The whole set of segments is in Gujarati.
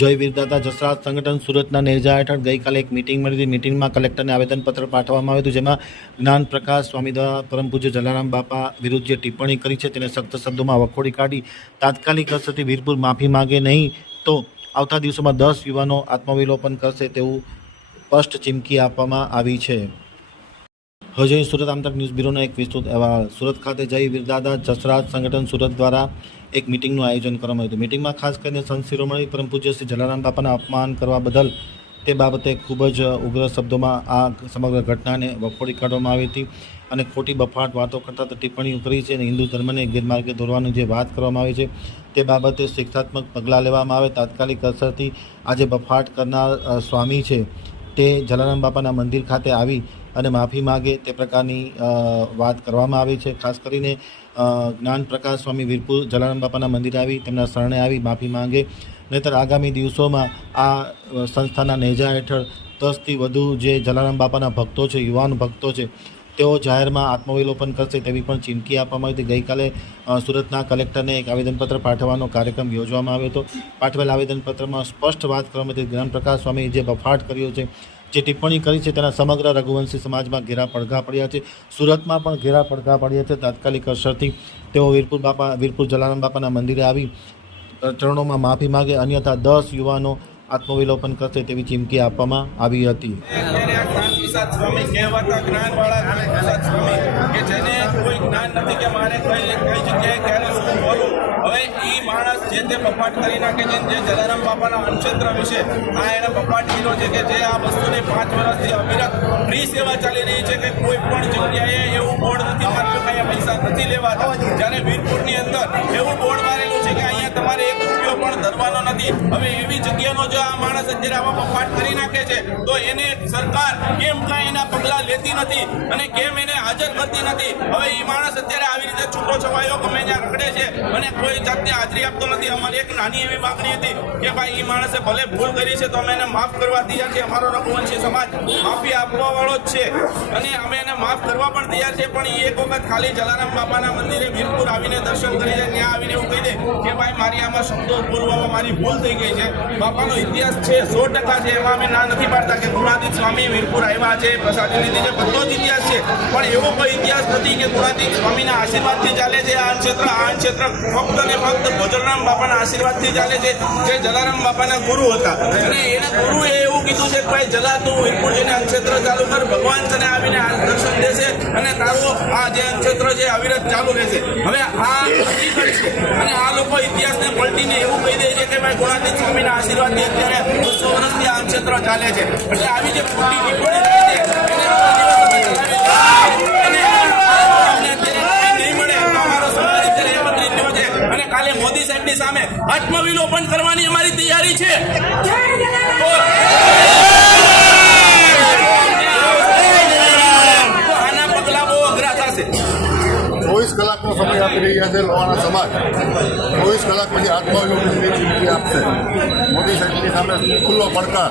જય વીરદાતા જસરાજ સંગઠન સુરતના નેજા હેઠળ ગઈકાલે એક મિટિંગ મળી હતી. મિટિંગમાં કલેક્ટરને આવેદનપત્ર પાઠવવામાં આવ્યું હતું, જેમાં જ્ઞાન પ્રકાશ સ્વામી દ્વારા પરમ પૂજ્ય જલારામ બાપા વિરુદ્ધ જે ટિપ્પણી કરી છે તેને સખ્ત શબ્દોમાં વખોડી કાઢી. તાત્કાલિક અસરથી વીરપુર માફી માગે નહીં તો આવતા દિવસોમાં દસ યુવાનો આત્મવિલોપન કરશે તેવું સ્પષ્ટ ચીમકી આપવામાં આવી છે. હજય સુરત આમતક ન્યૂઝ બ્યુરોનો એક વિસ્તૃત અહેવાલ સુરત ખાતે જય વીરદાદા જસરાજ સંગઠન સુરત દ્વારા એક મિટિંગનું આયોજન કરવામાં આવ્યું હતું. મિટિંગમાં ખાસ કરીને સંત શિરોમણી પરમ પૂજ્ય શ્રી જલારામ બાપાના અપમાન કરવા બદલ તે બાબતે ખૂબ જ ઉગ્ર શબ્દોમાં આ સમગ્ર ઘટનાને વખોડી કાઢવામાં આવી હતી અને ખોટી બફાટ વાતો કરતાં તો ટિપ્પણીઓ કરી છે અને હિન્દુ ધર્મને ગેરમાર્ગે દોરવાની જે વાત કરવામાં આવી છે તે બાબતે શિક્ષાત્મક પગલાં લેવામાં આવે, તાત્કાલિક અસરથી આજે બફાટ કરનાર સ્વામી છે તે જલારામ બાપાના મંદિર ખાતે આવી અને માફી માગે તે પ્રકારની વાત કરવામાં આવી છે. ખાસ કરીને જ્ઞાન પ્રકાશ સ્વામી વીરપુર જલારામ બાપાના મંદિરે આવી, તેમના શરણે આવી, માફી માંગે. નહીંતર આગામી દિવસોમાં આ સંસ્થાના નેજા હેઠળ દસથી વધુ જે જલારામ બાપાના ભક્તો છે, યુવાન ભક્તો છે, તેઓ જાહેરમાં આત્મવિલોપન કરશે તેવી પણ ચીમકી આપવામાં આવી હતી. ગઈકાલે સુરતના કલેક્ટરને એક આવેદનપત્ર પાઠવવાનો કાર્યક્રમ યોજવામાં આવ્યો હતો. પાઠવેલ આવેદનપત્રમાં સ્પષ્ટ વાત કરવામાં હતી. જ્ઞાન પ્રકાશ સ્વામી જે બફાટ કર્યો છે જે ટિપ્પણી કરી છે તેના સમગ્ર રઘુવંશી સમાજમાં ઘેરા પડઘા પડ્યા છે. સુરતમાં પણ ઘેરા પડઘા પડ્યા છે. તાત્કાલિક અસરથી તેઓ વીરપુર બાપા, વીરપુર જલારામ બાપાના મંદિરે આવી ચરણોમાં માફી માગે. અન્યથા દસ યુવાનો આત્મવિલોપન કરશે તેવી ચીમકી આપવામાં આવી હતી. જે આ વસ્તુની પાંચ વર્ષથી અવિરત ફ્રી સેવા ચાલી રહી છે કે કોઈ પણ જગ્યાએ એવું બોર્ડ નથી મારતું કે અહીંયા પૈસા નથી લેવાતા. જ્યારે વીરપુરની અંદર એવું બોર્ડ મારેલું છે કે અહીંયા તમારે એક રૂપિયો પણ ધરવાનો નથી. હવે એવી જગ્યાનો જો આ માણસ અત્યારે આવા બફાટ કરી નાખે છે. તો એને સરકાર કેમ કાંઈ એના પગલાં લેતી નથી અને કેમ એને હાજર કરતી નથી? હવે એ માણસ અત્યારે આવી રીતે છૂટો છવાયો ગમે ત્યાં રખડે છે. અને કોઈ જાતની હાજરી આપતો નથી. અમારી એક નાની એવી માગણી હતી કે ભાઈ એ માણસે ભલે ભૂલ કરી છે તો અમે એને માફ કરવા તૈયાર છે અમારો રઘુવંશી સમાજ માફી આપવા વાળો જ છે. અને અમે એને માફ કરવા પણ તૈયાર છે પણ એક વખત ખાલી જલારામ બાપાના મંદિરે વીરપુર આવીને દર્શન કરી જાય ત્યાં આવીને એવું કહી દે કે ભાઈ, મારી આમાં શબ્દો બોલવામાં મારી ભૂલ થઈ ગઈ છે. બાપાનો ઇતિહાસ છે, સો ટકા છે, એમાં અમે ના નથી પાડતા કે ગુણાદિત સ્વામી વીરપુર આવ્યા છે, પ્રસાદી લીધી છે. બધો જ ઇતિહાસ છે. પણ એવો કોઈ ઇતિહાસ નથી કે ગુણાદિત સ્વામીના આશીર્વાદથી ચાલે છે. આ ક્ષેત્ર આ ક્ષેત્ર ફક્ત ને ફક્ત ભોજનરામ બાપાના આશીર્વાદથી ચાલે છે, જે જલારામ બાપાના ગુરુ હતા. અને એના ગુરુએ એવું કીધું છે કે ભાઈ, જલા તું વિરપુરજીને અક્ષેત્ર ચાલુ કર, ભગવાન તને આવીને આ દર્શન દેશે અને તારું આ જે અક્ષેત્ર છે અવિરત ચાલુ રહેશે. હવે આ હકીકત છે. અને આ લોકો ઇતિહાસને પલટીને એવું કહી દે છે કે ભાઈ, ગુણાતીત સ્વામીના આશીર્વાદથી અત્યારે બસો વર્ષથી આ ક્ષેત્ર ચાલે છે. એટલે આવી જે ખોટી ટિપ્પણી થઈ છે એને કોઈ દિવસ અમે ચલાવી અને અમને અત્યારે ન્યાય નહીં મળે તો અમારો સમાજ અત્યારે એકત્રિત થયો છે અને કાલે મોદી સાહેબની સામે આત્મવિલોપન કરવાની અમારી તૈયારી છે. આના કલાકનો સમય આપી રહ્યા છે લોહાણા સમાજ. ચોવીસ કલાક પછી આત્મવિલોપનની ચીમકી મોદી સાહેબની સામે ખુલ્લો પડકાર.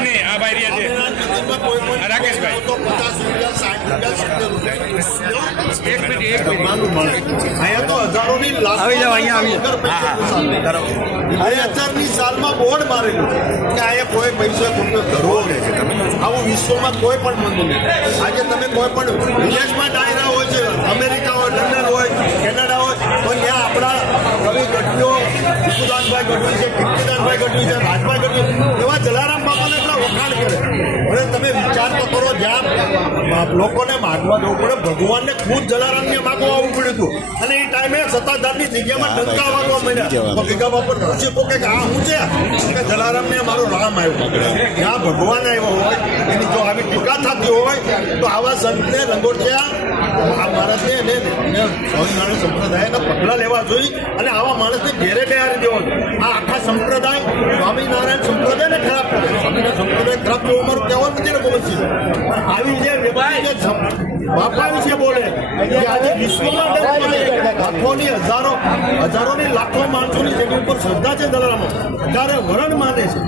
એને આ ભાઈ રહ્યા છે. રાકેશભાઈ. એક મિનિટ એક મિનિટ. માનું મળે. અહીંયા તો હજારોની આવી જાઓ, અહીંયા આવી વગર પૈસે પોસાય. બે હજારની સાલમાં બોર્ડ મારેલું કે અહીંયા કોઈ પૈસો રૂપિયો ધરવો છે તમે આવું વિશ્વમાં કોઈ પણ મંદિર નહીં. આજે તમે કોઈ પણ વિદેશમાં ડાયરા હોય છે અમેરિકા હોય લંડન હોય કેનેડા હોય તો ત્યાં આપણા કવિ ગઢવીઓ ભીખુદાનભાઈ ગઢવી છે કીર્તિદાનભાઈ ગઢવી છે રાજભાઈ ગઢવી એવા જલારામ બાપાને એટલા વખાણ કરે. અને તમે વિચાર તો કરો જ્યાં લોકોને માગવા જવું પડે ભગવાનને ખુદ જલારામને માગવા આવવું પડ્યું હતું. અને એ ટાઈમે સત્તાધારની જગ્યામાં ડંકા વાગવા મળ્યા તો બાપર બાપા નરસિંહ પોકે કે આ હું છે? કે જલારામને મારો રામ આવ્યો. જ્યાં ભગવાન આવ્યો હોય એની જો આવી ટીકા થતી હોય તો આવા સંતને લંગોટિયા આ ભારતને એને સ્વામિનારાયણ સંપ્રદાયના પગલાં લેવા જોઈએ અને આવા માણસને ઘેરે બેહારી દેવો આ આખા સંપ્રદાય સ્વામિનારાયણ સંપ્રદાયને ખરાબ કરે સ્વામિનારાયણ સંપ્રદાય ખરાબ તો અમારું કહેવાનું નથી ને ગોવિંદસિંહ પણ આવી જે વ્યક્તિ બાપા વિશે બોલે આજે વિશ્વમાં લાખોની હજારો, હજારોની લાખો માણસોની જેની ઉપર શ્રદ્ધા છે દલારામાં ત્યારે વરણ માને છે.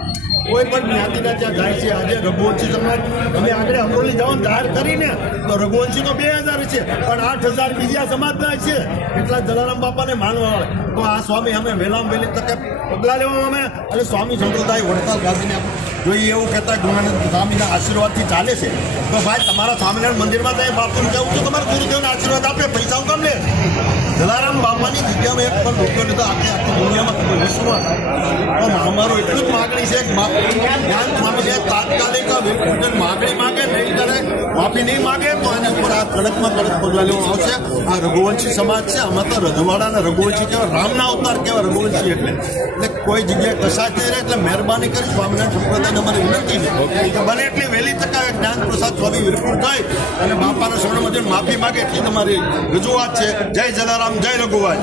કોઈ પણ જ્ઞાતિના ત્યાં જાય છે, આજે રઘુવંશી સમાજ, અમે આગળ અમરોલી જવાનું જાહેર કરીને તો રઘુવંશી તો બે હજાર છે, પણ આઠ હજાર બીજા સમાજના છે. એટલા જલારામ બાપાને માનવા આવે. તો આ સ્વામી અમે વહેલામાં વહેલી તકે પગલાં લેવા અમે અને સ્વામી સંપ્રદાય વડતાલ ગાંધીને જોઈએ એવું કહેતા ગુણાનંદ સ્વામીના આશીર્વાદથી ચાલે છે. તો ભાઈ, તમારા સ્વામિનારાયણ મંદિરમાં ત્યાં બાપુને જવું તો તમારા ગુરુદેવને આશીર્વાદ આપે, પૈસા કામ લે? જલારામ બાપાની જગ્યામાં એક પણ રૂપિયો લીધો આપણે આખી દુનિયામાં વિશ્વમાં પણ અમારું એટલું જ માગણી છે જ્ઞાન સ્વામીને તાત્કાલિક વિલકુટન માગણી માગે, નહીં કરે, માફી નહીં માગે, તો એની ઉપર આ કડકમાં કડક પગલાં લેવામાં આવશે. આ રઘુવંશી સમાજ છે, આમાં તો રજવાડાના રઘુવંશી કહેવાય, રામના અવતાર કહેવાય રઘુવંશી એટલે. એટલે કોઈ જગ્યાએ કસાચ નહીં રહે, એટલે મહેરબાની કરી સ્વામિનારાયણ સંપ્રદાયને અમારી વિનંતી છે. કે બને એટલી વહેલી તકે સ્વામી વિરપુર થાય અને બાપાના સ્વર્ણમંદિર માફી માગે એટલી તમારી રજૂઆત છે. જય જલારામ, જય રઘુવાય